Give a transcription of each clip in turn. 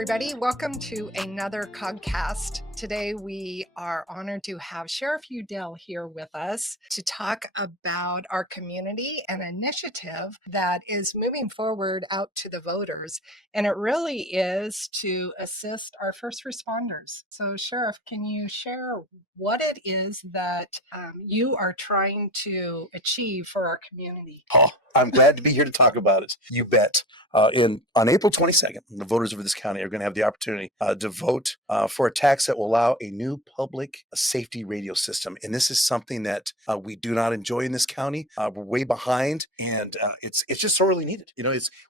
everybody. Welcome to another Cog-Cast. Today, we are honored to have Sheriff Udell here with us to talk about our community and initiative that is moving forward out to the voters. And it really is to assist our first responders. So, Sheriff, can you share what it is that you are trying to achieve for our community? Oh, I'm glad to be here to talk about it. You bet. On April 22nd, the voters of this county are going to have the opportunity to vote for a tax that will allow a new public safety radio system. And this is something that we do not enjoy in this county. We're way behind, and it's just sorely needed.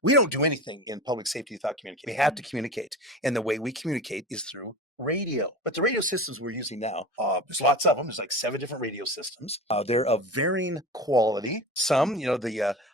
We don't do anything in public safety without communicating. We have to communicate, and the way we communicate is through radio. But the radio systems we're using now, there's lots of them. There's like 7 different radio systems. They're of varying quality. Some,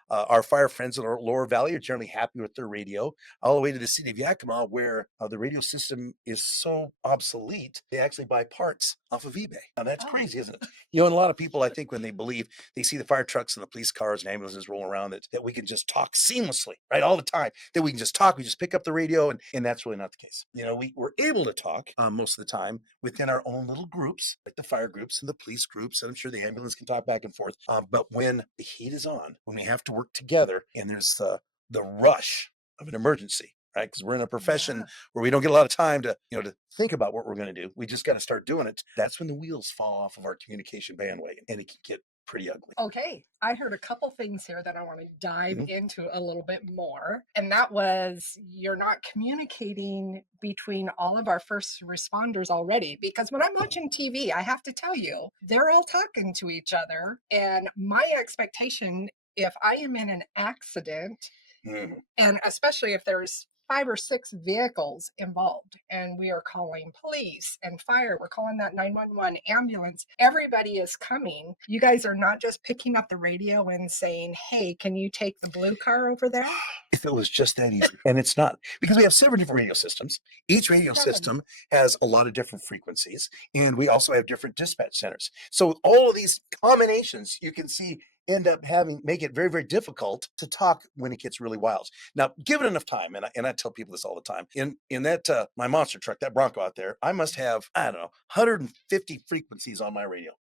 our fire friends in our Lower Valley are generally happy with their radio, all the way to the city of Yakima, where the radio system is so obsolete, they actually buy parts off of eBay. Now, that's crazy, isn't it? And a lot of people, I think, when they see the fire trucks and the police cars and ambulances rolling around, that we can just talk seamlessly, right, all the time, that we can just talk, we just pick up the radio, and that's really not the case. We're able to talk most of the time within our own little groups, like the fire groups and the police groups, and I'm sure the ambulance can talk back and forth. But when the heat is on, when we have to work together, and there's the rush of an emergency, right? Because we're in a profession where we don't get a lot of time to think about what we're going to do. We just got to start doing it. That's when the wheels fall off of our communication bandwagon, and it can get pretty ugly. Okay, I heard a couple things here that I want to dive into a little bit more. And that was, you're not communicating between all of our first responders already. Because when I'm watching TV, I have to tell you, they're all talking to each other. And my expectation, if I am in an accident, and especially if there's 5 or 6 vehicles involved, and we are calling police and fire, we're calling that 911 ambulance, everybody is coming. You guys are not just picking up the radio and saying, hey, can you take the blue car over there? If it was just that easy. And it's not, because we have 7 different radio systems. Each radio system has a lot of different frequencies, and we also have different dispatch centers. So all of these combinations, you can see, end up make it very, very difficult to talk when it gets really wild. Now, give it enough time, and I tell people this all the time. In that my monster truck, that Bronco out there, I must have, I don't know, 150 frequencies on my radio.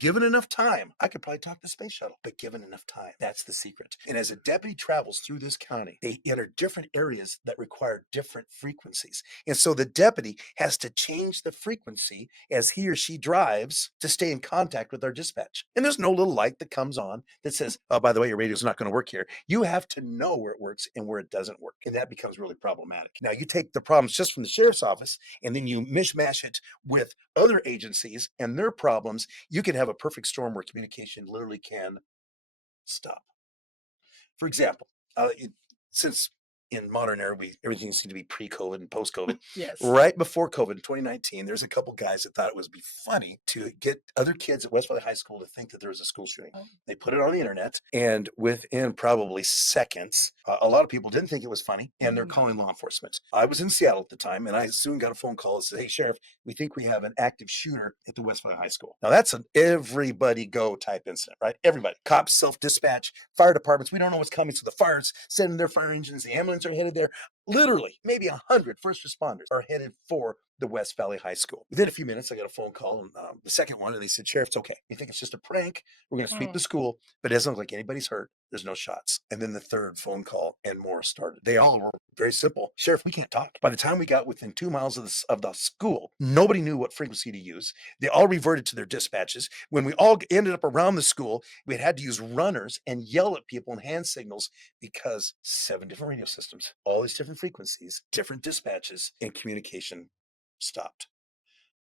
Given enough time, I could probably talk to the space shuttle. But given enough time, that's the secret. And as a deputy travels through this county, they enter different areas that require different frequencies. And so the deputy has to change the frequency as he or she drives to stay in contact with our dispatch. And there's no little light that comes on that says, oh, by the way, your radio's not going to work here. You have to know where it works and where it doesn't work. And that becomes really problematic. Now, you take the problems just from the sheriff's office and then you mishmash it with other agencies and their problems. You can have a perfect storm where communication literally can stop. For example, since in modern era, everything seemed to be pre-COVID and post-COVID. Yes. Right before COVID in 2019, there's a couple guys that thought it would be funny to get other kids at West Valley High School to think that there was a school shooting. They put it on the internet, and within probably seconds, a lot of people didn't think it was funny, and they're calling law enforcement. I was in Seattle at the time, and I soon got a phone call that said, hey, Sheriff, we think we have an active shooter at the West Valley High School. Now, that's an everybody go type incident, right? Everybody. Cops, self-dispatch, fire departments, we don't know what's coming, so the fire's sending their fire engines, the ambulance are headed there. Literally, maybe 100 first responders are headed for the West Valley High School. Within a few minutes, I got a phone call, and the second one, and they said, Sheriff, it's okay. We think it's just a prank. We're going to sweep the school, but it doesn't look like anybody's hurt. There's no shots. And then the third phone call and more started. They all were very simple. Sheriff, we can't talk. By the time we got within 2 miles of the school, nobody knew what frequency to use. They all reverted to their dispatches. When we all ended up around the school, we had to use runners and yell at people and hand signals because 7 different radio systems, all these different frequencies, different dispatches, and communication stopped.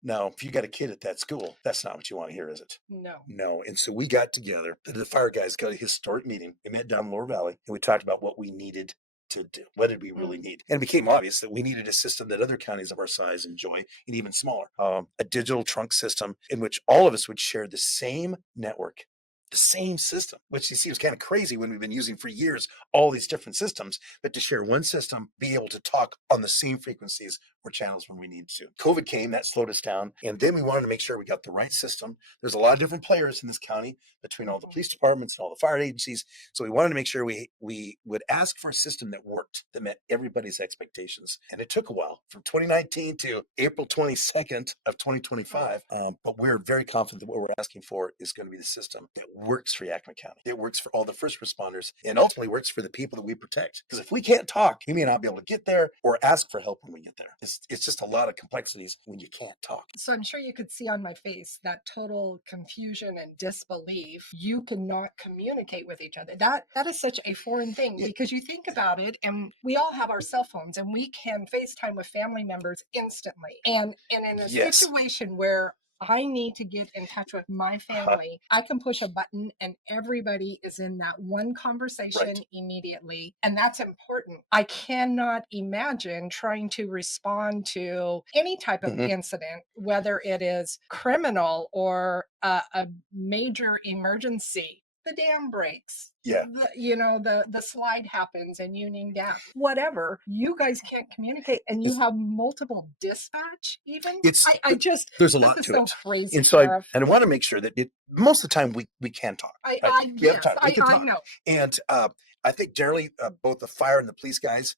Now, if you got a kid at that school, that's not what you want to hear, is it? No. And so we got together. The fire guys got a historic meeting. We met down in Lower Valley, and we talked about what we needed to do. What did we really need? And it became obvious that we needed a system that other counties of our size enjoy, and even smaller. A digital trunk system in which all of us would share the same network, the same system, which you see was kind of crazy when we've been using for years all these different systems, but to share one system, be able to talk on the same frequencies or channels when we need to. COVID came, that slowed us down. And then we wanted to make sure we got the right system. There's a lot of different players in this county between all the police departments and all the fire agencies. So we wanted to make sure we would ask for a system that worked, that met everybody's expectations. And it took a while, from 2019 to April 22nd of 2025. But we're very confident that what we're asking for is going to be the system that works for Yakima County. It works for all the first responders and ultimately works for the people that we protect. Because if we can't talk, we may not be able to get there or ask for help when we get there. It's just a lot of complexities when you can't talk. So I'm sure you could see on my face that total confusion and disbelief. You cannot communicate with each other. That is such a foreign thing, because you think about it, and we all have our cell phones and we can FaceTime with family members instantly. And in a situation where I need to get in touch with my family, I can push a button and everybody is in that one conversation immediately. And that's important. I cannot imagine trying to respond to any type of incident, whether it is criminal or a major emergency. The dam breaks. The slide happens and you need down. Whatever. You guys can't communicate, and you have multiple dispatch. Even there's a lot to so it. crazy. And so I want to make sure that most of the time we can talk. I know. And I think generally both the fire and the police guys,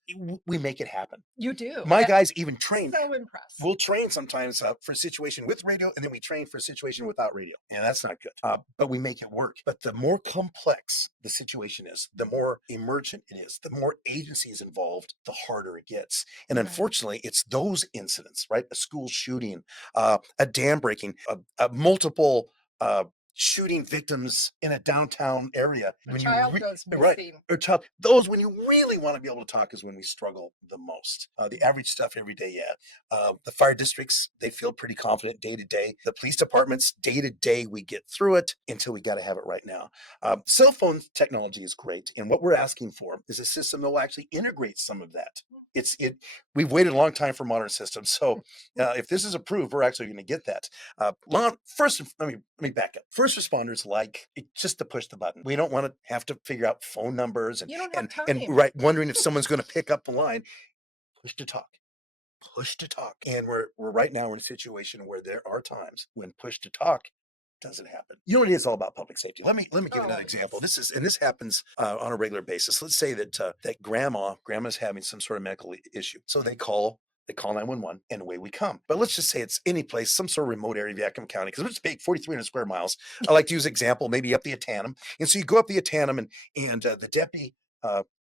we make it happen. You do. My guys even train. So impressed. We'll train sometimes for a situation with radio, and then we train for a situation without radio. And that's not good. But we make it work. But the more complex the situation is, the more emergent it is, the more agencies involved, the harder it gets. And unfortunately, it's those incidents, right? A school shooting, a dam breaking, multiple shooting victims in a downtown area. A child goes missing. Or child. Those, when you really want to be able to talk, is when we struggle the most. The average stuff every day, the fire districts, they feel pretty confident day to day. The police departments, day to day, we get through it until we got to have it right now. Cell phone technology is great. And what we're asking for is a system that will actually integrate some of that. We've waited a long time for modern systems. So if this is approved, we're actually going to get that. First, let me back up. First responders like it just to push the button. We don't want to have to figure out phone numbers You don't have time. and wondering if someone's going to pick up the line. Push to talk. Push to talk. And we're right now in a situation where there are times when push to talk doesn't happen. You know what it is all about public safety. Let me give another example. This happens on a regular basis. Let's say that grandma's having some sort of medical issue. So they call 911 and away we come. But let's just say it's any place, some sort of remote area of Yakima County, because it's big, 4,300 square miles. I like to use example, maybe up the Atanum. And so you go up the Atanum and the deputy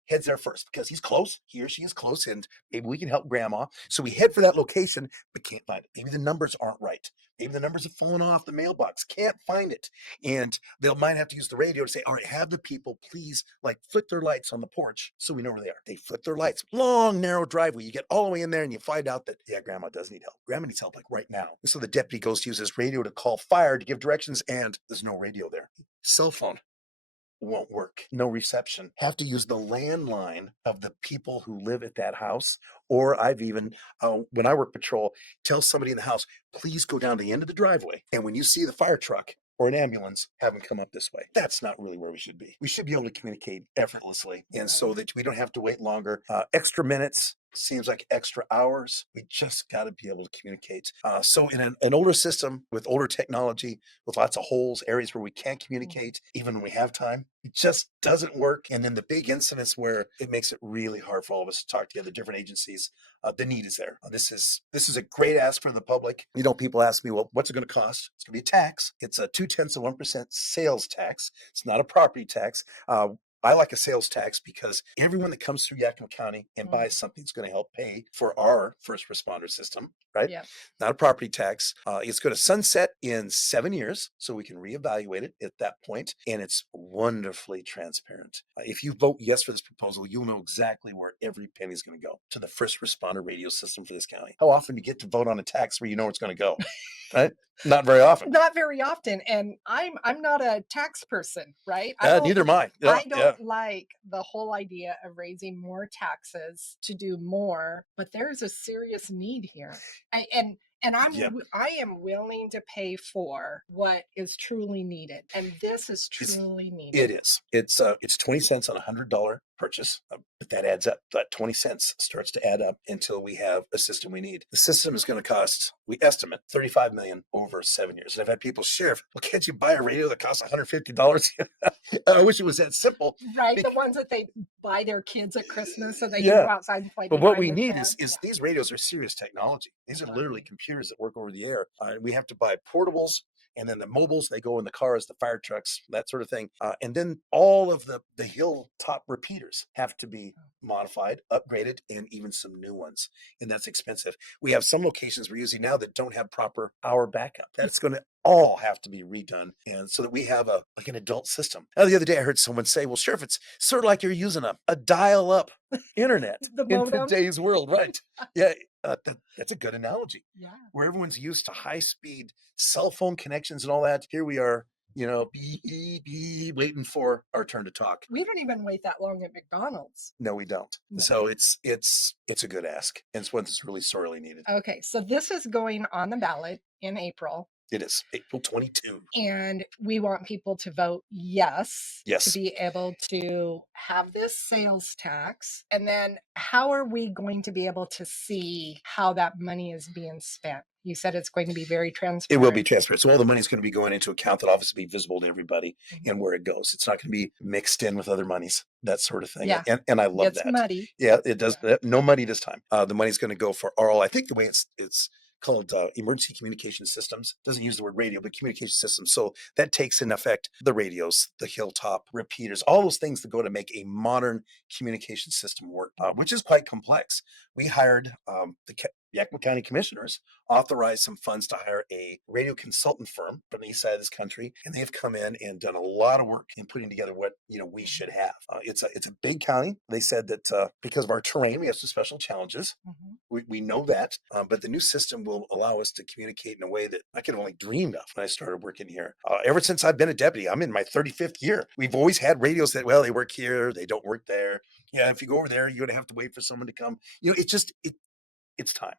heads there first because he's close. He or she is close, and maybe we can help grandma. So we head for that location, but can't find it. Maybe the numbers aren't right. Maybe the numbers have fallen off the mailbox. Can't find it. And they might have to use the radio to say, all right, have the people please flick their lights on the porch so we know where they are. They flick their lights. Long, narrow driveway. You get all the way in there and you find out that, grandma does need help. Grandma needs help right now. And so the deputy goes to use his radio to call fire to give directions, and there's no radio there. Cell phone won't work. No reception. Have to use the landline of the people who live at that house. Or I've even, when I work patrol, tell somebody in the house, please go down to the end of the driveway. And when you see the fire truck or an ambulance, have them come up this way. That's not really where we should be. We should be able to communicate effortlessly, and so that we don't have to wait longer. Extra minutes seems like extra hours. We just got to be able to communicate. So in an older system with older technology, with lots of holes, areas where we can't communicate, even when we have time, it just doesn't work. And then the big incidents where it makes it really hard for all of us to talk together, different agencies, the need is there. This is a great ask for the public. People ask me, well, what's it going to cost? It's going to be a tax. It's a 0.2% sales tax. It's not a property tax. I like a sales tax because everyone that comes through Yakima County and buys something is going to help pay for our first responder system, right? Yeah. Not a property tax. It's going to sunset in 7 years, so we can reevaluate it at that point, and it's wonderfully transparent. If you vote yes for this proposal, you'll know exactly where every penny is going to go to the first responder radio system for this county. How often do you get to vote on a tax where you know where it's going to go? Right? Not very often. Not very often. And I'm not a tax person, right? Neither am I. I don't like the whole idea of raising more taxes to do more, but there's a serious need here. I am willing to pay for what is truly needed. And this is truly needed. It is. It's 20 cents on $100 purchase, but that adds up. That 20 cents starts to add up until we have a system we need. The system is going to cost, we estimate, $35 million over 7 years. And I've had people share, well, can't you buy a radio that costs $150? I wish it was that simple. Right, the ones that they buy their kids at Christmas so they can Yeah. go outside and play But what behind we their need fence. is these radios are serious technology. These are literally Right. computers that work over the air. We have to buy portables, and then the mobiles, they go in the cars, the fire trucks, that sort of thing. And then all of the hilltop repeaters have to be modified, upgraded, and even some new ones. And that's expensive. We have some locations we're using now that don't have proper hour backup. That's going to all have to be redone, and so that we have like an adult system. Now, the other day I heard someone say, well, Sheriff, it's sort of like you're using a dial-up internet The in modem. today's world, right? Yeah, that's a good analogy. Yeah. Where everyone's used to high-speed cell phone connections and all that, here we are, waiting for our turn to talk. We don't even wait that long at McDonald's. No, we don't. No. So it's a good ask, and it's one that's really sorely needed. Okay, so this is going on the ballot in April. It is April 22. And we want people to vote yes, Yes. to be able to have this sales tax. And then how are we going to be able to see how that money is being spent? You said it's going to be very transparent. It will be transparent. So all the money is going to be going into an account that obviously be visible to everybody and where it goes. It's not going to be mixed in with other monies, that sort of thing. Yeah. And I love It's that. muddy. Yeah, it does. No money this time. The money's going to go for all. I think the way it's called emergency communication systems. Doesn't use the word radio, but communication systems. So that takes in effect the radios, the hilltop repeaters, all those things that go to make a modern communication system work, which is quite complex. We hired the Yakima County commissioners, authorized some funds to hire a radio consultant firm from the east side of this country, and they've come in and done a lot of work in putting together what we should have. It's a big county. They said that because of our terrain, we have some special challenges. We know that, but the new system will allow us to communicate in a way that I could have only dreamed of when I started working here. Ever since I've been a deputy, I'm in my 35th year. We've always had radios that, well, they work here, they don't work there. Yeah, if you go over there, you're going to have to wait for someone to come. It's time.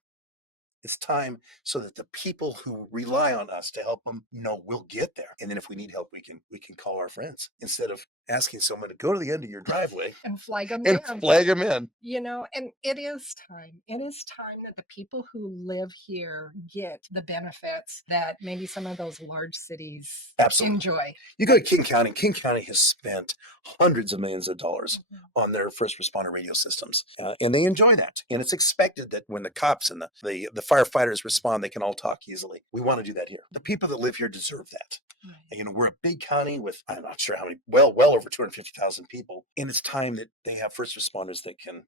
It's time so that the people who rely on us to help them know we'll get there. And then if we need help, we can call our friends instead of asking someone to go to the end of your driveway and flag them and in. flag them in. And it is time. It is time that the people who live here get the benefits that maybe some of those large cities enjoy. You go to King County. King County has spent hundreds of millions of dollars on their first responder radio systems, and they enjoy that. And it's expected that when the cops and the firefighters respond, they can all talk easily. We want to do that here. The people that live here deserve that. Right. We're a big county with, I'm not sure how many, well over 250,000 people. And it's time that they have first responders that can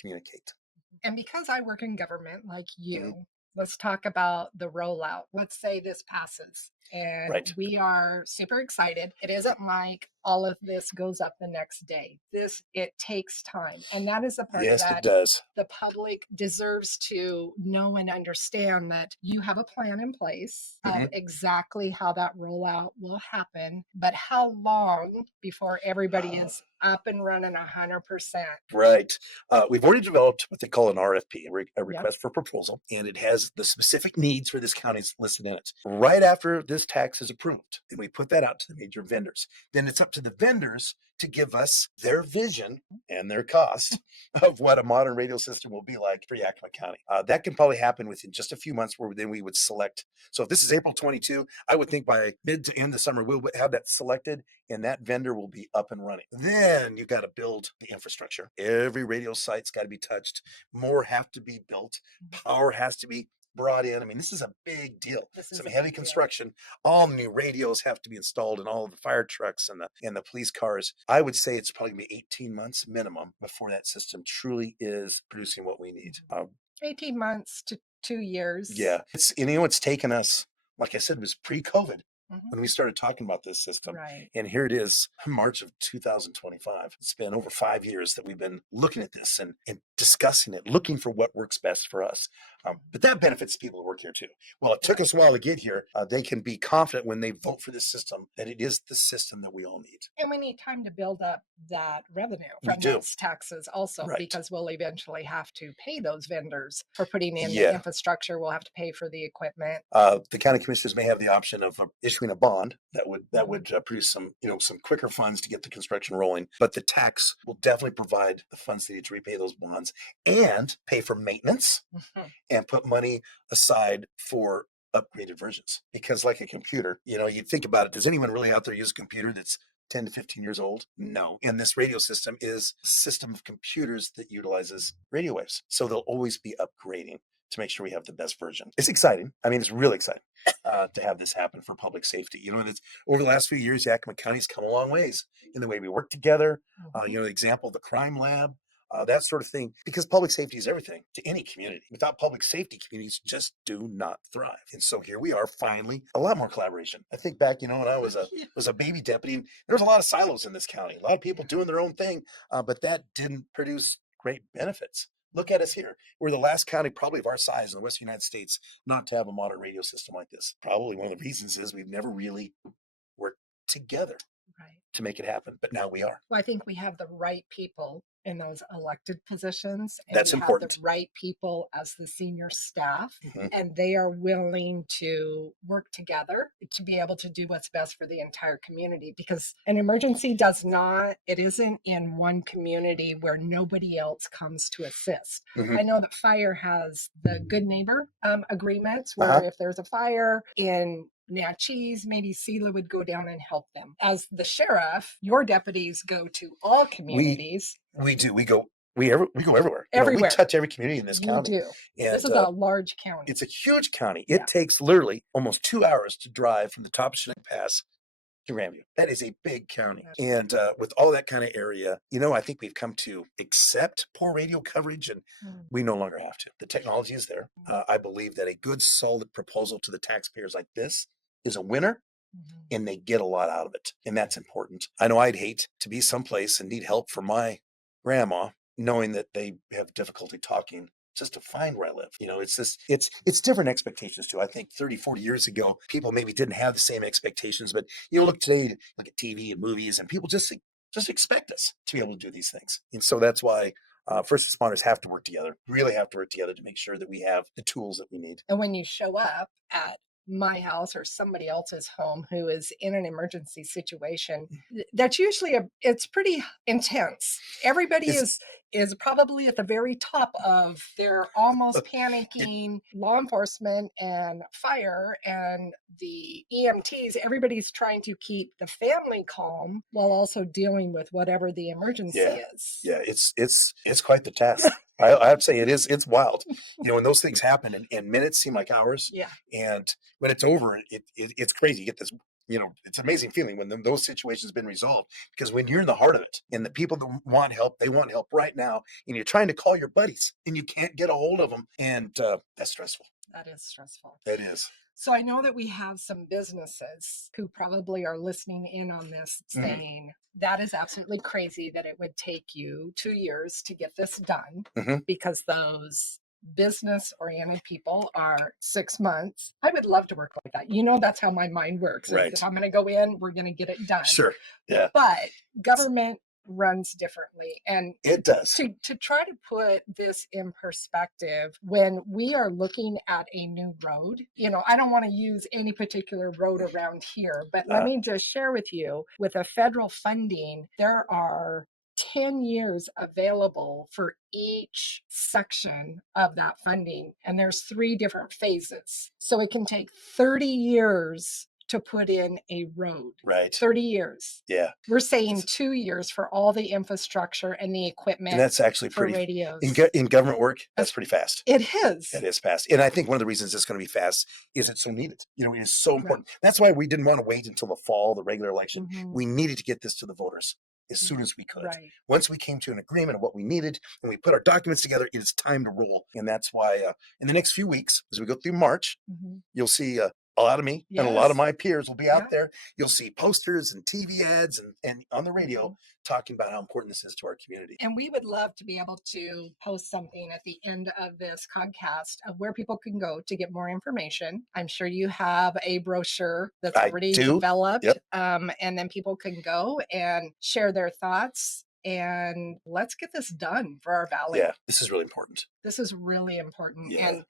communicate. And because I work in government like you, let's talk about the rollout. Let's say this passes and we are super excited. It isn't like all of this goes up the next day. It takes time. And that is the part that it does. The public deserves to know and understand that you have a plan in place of exactly how that rollout will happen, but how long before everybody is up and running 100%. Right. We've already developed what they call an RFP, a request for proposal, and it has the specific needs for this county listed in it. Right after this tax is approved, then we put that out to the major vendors. Then it's up to the vendors to give us their vision and their cost of what a modern radio system will be like for Yakima County. That can probably happen within just a few months, where then we would select. So if this is April 22, I would think by mid to end of summer, we'll have that selected and that vendor will be up and running. Then you've got to build the infrastructure. Every radio site's got to be touched. More have to be built. Power has to be brought in. I mean, this is a big deal. Some heavy construction. All new radios have to be installed in all of the fire trucks and the police cars. I would say it's probably going to be 18 months minimum before that system truly is producing what we need. 18 months to 2 years. Yeah. It's taken us, like I said, it was pre-COVID. When we started talking about this system. Right. And here it is, March of 2025. It's been over 5 years that we've been looking at this and discussing it, looking for what works best for us. But that benefits people who work here too. Well, it took us a while to get here. They can be confident when they vote for this system that it is the system that we all need. And we need time to build up that revenue We from do. those taxes also, Right. because we'll eventually have to pay those vendors for putting in the Yeah. infrastructure. We'll have to pay for the equipment. The county commissioners may have the option of issuing a bond that would produce some quicker funds to get the construction rolling. But the tax will definitely provide the funds needed to repay those bonds and pay for maintenance and put money aside for upgraded versions. Because like a computer, you think about it, does anyone really out there use a computer that's 10 to 15 years old? No. And this radio system is a system of computers that utilizes radio waves. So they'll always be upgrading to make sure we have the best version. It's exciting. I mean, it's really exciting to have this happen for public safety. And it's, over the last few years, Yakima County's come a long ways in the way we work together. The example of the crime lab, that sort of thing, because public safety is everything to any community. Without public safety, communities just do not thrive. And so here we are, finally, a lot more collaboration. I think back, when I was a baby deputy, there was a lot of silos in this county, a lot of people doing their own thing, but that didn't produce great benefits. Look at us here. We're the last county probably of our size in the Western United States not to have a modern radio system like this. Probably one of the reasons is we've never really worked together to make it happen, but now we are. Well, I think we have the right people in those elected positions. And that's important. Have the right people as the senior staff, and they are willing to work together to be able to do what's best for the entire community, because an emergency it isn't in one community where nobody else comes to assist. I know that fire has the good neighbor agreements where if there's a fire in Natchez, maybe Sela would go down and help them. As the sheriff, your deputies go to all communities. We do. We go everywhere. Everywhere. We touch every community in this county. You do. And this is a large county. It's a huge county. It takes literally almost 2 hours to drive from the top of Chinook Pass to Grandview. That is a big county. And with all that kind of area, I think we've come to accept poor radio coverage, and we no longer have to. The technology is there. I believe that a good, solid proposal to the taxpayers like this is a winner, and they get a lot out of it. And that's important. I know I'd hate to be someplace and need help from my grandma, knowing that they have difficulty talking just to find where I live. It's different expectations too. I think 30, 40 years ago, people maybe didn't have the same expectations, but look today, look at TV and movies, and people just expect us to be able to do these things. And so that's why first responders have to work together, really have to work together to make sure that we have the tools that we need. And when you show up at my house or somebody else's home who is in an emergency situation, that's usually it's pretty intense. Everybody is probably at the very top of they're almost panicking. Law enforcement and fire and the EMTs, everybody's trying to keep the family calm while also dealing with whatever the emergency is. Yeah, it's quite the task. I have to say it's wild. When those things happen and minutes seem like hours. Yeah. And when it's over, it's crazy. You get this, it's an amazing feeling when those situations have been resolved, because when you're in the heart of it and the people that want help, they want help right now, and you're trying to call your buddies and you can't get a hold of them. And that's stressful. That is stressful. That is. So I know that we have some businesses who probably are listening in on this saying, that is absolutely crazy that it would take you 2 years to get this done, because those business-oriented people are 6 months. I would love to work like that. That's how my mind works. Right. If I'm going to go in, we're going to get it done. Sure. Yeah. But government runs differently. And it does. To try to put this in perspective, when we are looking at a new road, I don't want to use any particular road around here, but let me just share with you, with a federal funding, there are 10 years available for each section of that funding. And there's 3 different phases. So it can take 30 years to put in a road. Right. 30 years. Yeah. We're saying 2 years for all the infrastructure and the equipment. And that's actually pretty radios. In government work, that's pretty fast. It is. It is fast. And I think one of the reasons it's going to be fast is it's so needed. It is so important. That's why we didn't want to wait until the fall, the regular election. We needed to get this to the voters as soon as we could. Right. Once we came to an agreement of what we needed and we put our documents together, it's time to roll. And that's why in the next few weeks, as we go through March, you'll see a lot of me and a lot of Yes. my peers will be out Yeah. there. You'll see posters and TV ads and on the radio Mhm. talking about how important this is to our community. And we would love to be able to post something at the end of this podcast of where people can go to get more information. I'm sure you have a brochure that's I already do. developed, Yep. and then people can go and share their thoughts. And let's get this done for our valley. Yeah. This is really important. This is really important. Yeah. And,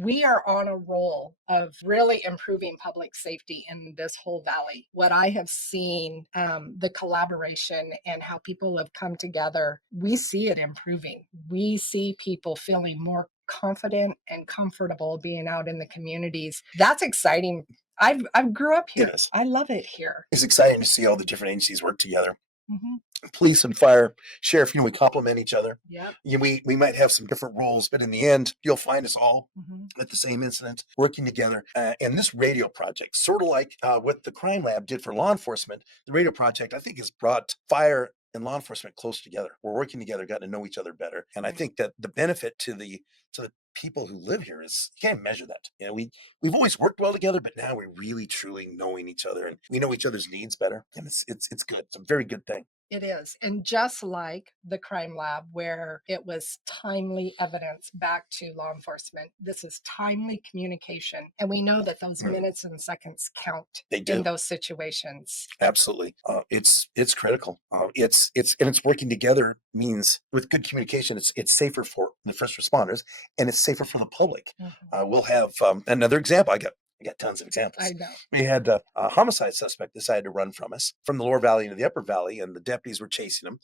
we are on a roll of really improving public safety in this whole valley. What I have seen, the collaboration and how people have come together, we see it improving. We see people feeling more confident and comfortable being out in the communities. That's exciting. I've grew up It here. is. I love it here. It's exciting to see all the different agencies work together. Mhm. Police and fire, sheriff, we complement each other. Yep. We might have some different roles, but in the end, you'll find us all Mhm. at the same incident working together. And this radio project, sort of like what the crime lab did for law enforcement, the radio project, I think, has brought fire and law enforcement close together. We're working together, got to know each other better. And I Right. think that the benefit to the people who live here is you can't measure that. We've always worked well together, but now we're really truly knowing each other and we know each other's needs better. And it's good. It's a very good thing. It is. And just like the crime lab, where it was timely evidence back to law enforcement, this is timely communication. And we know that those Mhm. minutes and seconds count They do. in those situations. Absolutely. It's critical. It's working together means with good communication, it's safer for the first responders and it's safer for the public. Mhm. We'll have another example. I got tons of examples. I know. We had a homicide suspect decided to run from us from the lower valley into the upper valley, and the deputies were chased him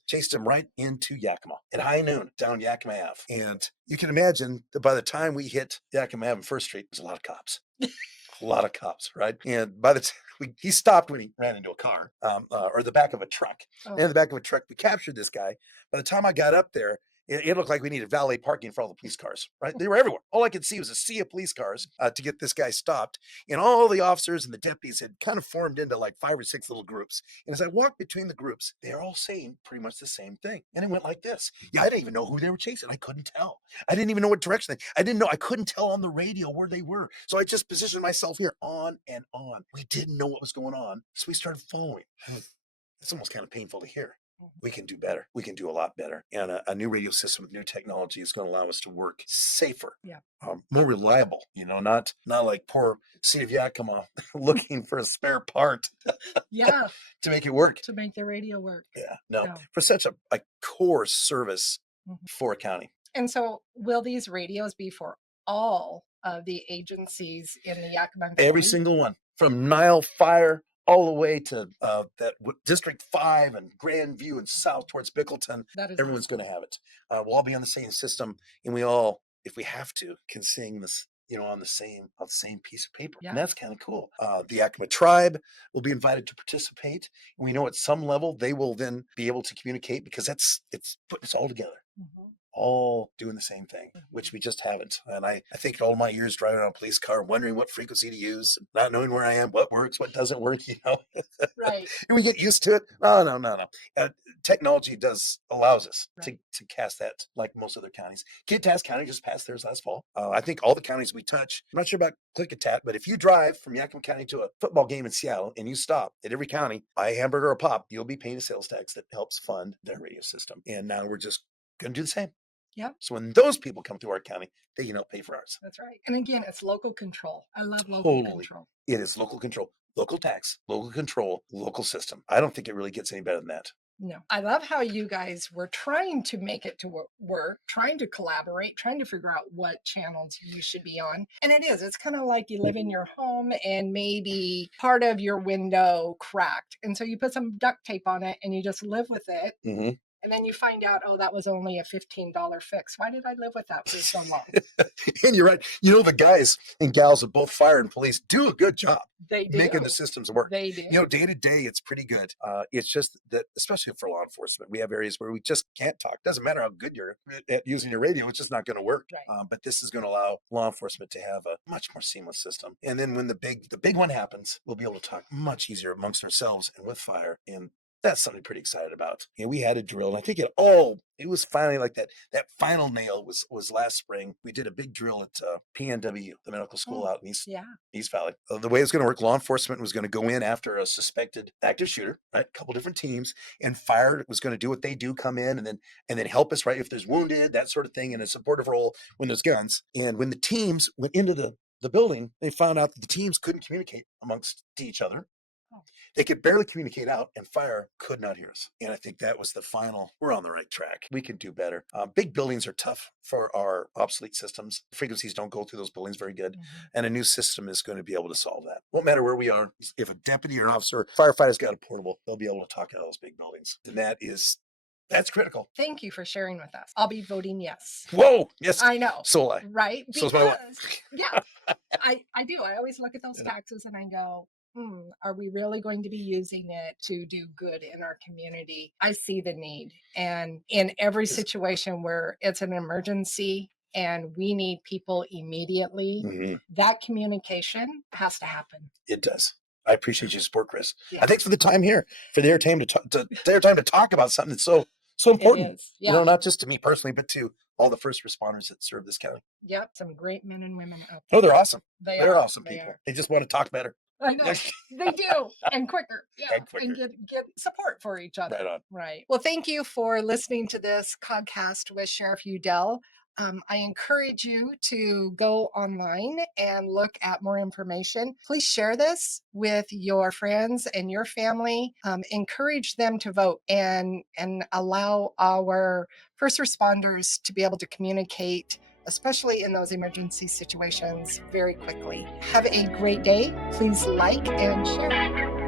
right into Yakima at high noon down Yakima Ave. And you can imagine that by the time we hit Yakima Ave and First Street, there's a lot of cops. A lot of cops, right? And by the time he stopped when he ran into a car or the back of a truck. Oh, And in the back of a truck, we captured this guy. By the time I got up there, it looked like we needed valet parking for all the police cars, right? They were everywhere. All I could see was a sea of police cars to get this guy stopped. And all the officers and the deputies had kind of formed into like 5 or 6 little groups. And as I walked between the groups, they're all saying pretty much the same thing. And it went like this. Yeah, I didn't even know who they were chasing. I couldn't tell. I didn't even know what direction I didn't know. I couldn't tell on the radio where they were. So I just positioned myself here on and on. We didn't know what was going on. So we started following. It's almost kind of painful to hear. We can do better. We can do a lot better. And a new radio system with new technology is going to allow us to work safer, yeah. More reliable, not like poor City of Yakima looking for a spare part Yeah. to make it work. To make the radio work. Yeah, no, No. for such a core service Mhm. for a county. And so, will these radios be for all of the agencies in the Yakima County? Every single one, from Nile Fire all the way to District 5 and Grandview and south towards Bickleton. That is Everyone's awesome. going to have it. We'll all be on the same system, and we all, if we have to, can sing this, on the same piece of paper. Yeah. And that's kind of cool. The Yakima tribe will be invited to participate. We know at some level they will then be able to communicate because it's putting us all together. Mhm. All doing the same thing, which we just haven't. And I think all my years driving around a police car, wondering what frequency to use, not knowing where I am, what works, what doesn't work, Right. And we get used to it. Oh, no. Technology allows us Right. to cast that like most other counties. Kittitas County just passed theirs last fall. I think all the counties we touch, I'm not sure about Clickitat, but if you drive from Yakima County to a football game in Seattle and you stop at every county, buy a hamburger or a pop, you'll be paying a sales tax that helps fund their radio system. And now we're just going to do the same. Yeah. So when those people come through our county, they can help pay for ours. That's right. And again, it's local control. I love local Totally. control. It is local control, local tax, local control, local system. I don't think it really gets any better than that. No. I love how you guys were trying to make it to work, trying to collaborate, trying to figure out what channels you should be on. And it is. It's kind of like you live in your home and maybe part of your window cracked. And so you put some duct tape on it and you just live with it. Mm-hmm. And then you find out, oh, that was only a $15 fix. Why did I live with that for so long? And you're right. The guys and gals of both fire and police do a good job They do. making the systems work. They do. Day to day, it's pretty good. It's just that, especially for law enforcement, we have areas where we just can't talk. Doesn't matter how good you're at using your radio, it's just not going to work. Right. But this is going to allow law enforcement to have a much more seamless system. And then when the big one happens, we'll be able to talk much easier amongst ourselves and with fire. And That's something pretty excited about. We had a drill, and I think it was finally like that final nail was last spring. We did a big drill at PNW, the medical school out in East Valley. The way it was going to work, law enforcement was going to go in after a suspected active shooter, right? A couple different teams, and fire was going to do what they do, come in and then help us, right? If there's wounded, that sort of thing, in a supportive role when there's guns. And when the teams went into the building, they found out that the teams couldn't communicate amongst each other. They could barely communicate out, and fire could not hear us. And I think that was the final. We're on the right track. We can do better. Big buildings are tough for our obsolete systems. Frequencies don't go through those buildings very good. And a new system is going to be able to solve that. Won't matter where we are. If a deputy or an officer, firefighter's got a portable, they'll be able to talk out of those big buildings. And that's critical. Thank you for sharing with us. I'll be voting yes. Whoa. Yes. I know. So will I. Right? So's my wife. Yeah, I do. I always look at those taxes and I go, are we really going to be using it to do good in our community? I see the need. And in every situation where it's an emergency and we need people immediately, that communication has to happen. It does. I appreciate your support, Chris. Yeah. Thanks for the time here, for their time to talk about something that's so important. Not just to me personally, but to all the first responders that serve this county. Yep, some great men and women out there. Oh, they're awesome. They're awesome people. They just want to talk better. I know. They do. And quicker. Yeah. And get support for each other. Right on. Right. Well, thank you for listening to this Cog-Cast with Sheriff Udell. I encourage you to go online and look at more information. Please share this with your friends and your family. Encourage them to vote and allow our first responders to be able to communicate, especially in those emergency situations, very quickly. Have a great day. Please like and share.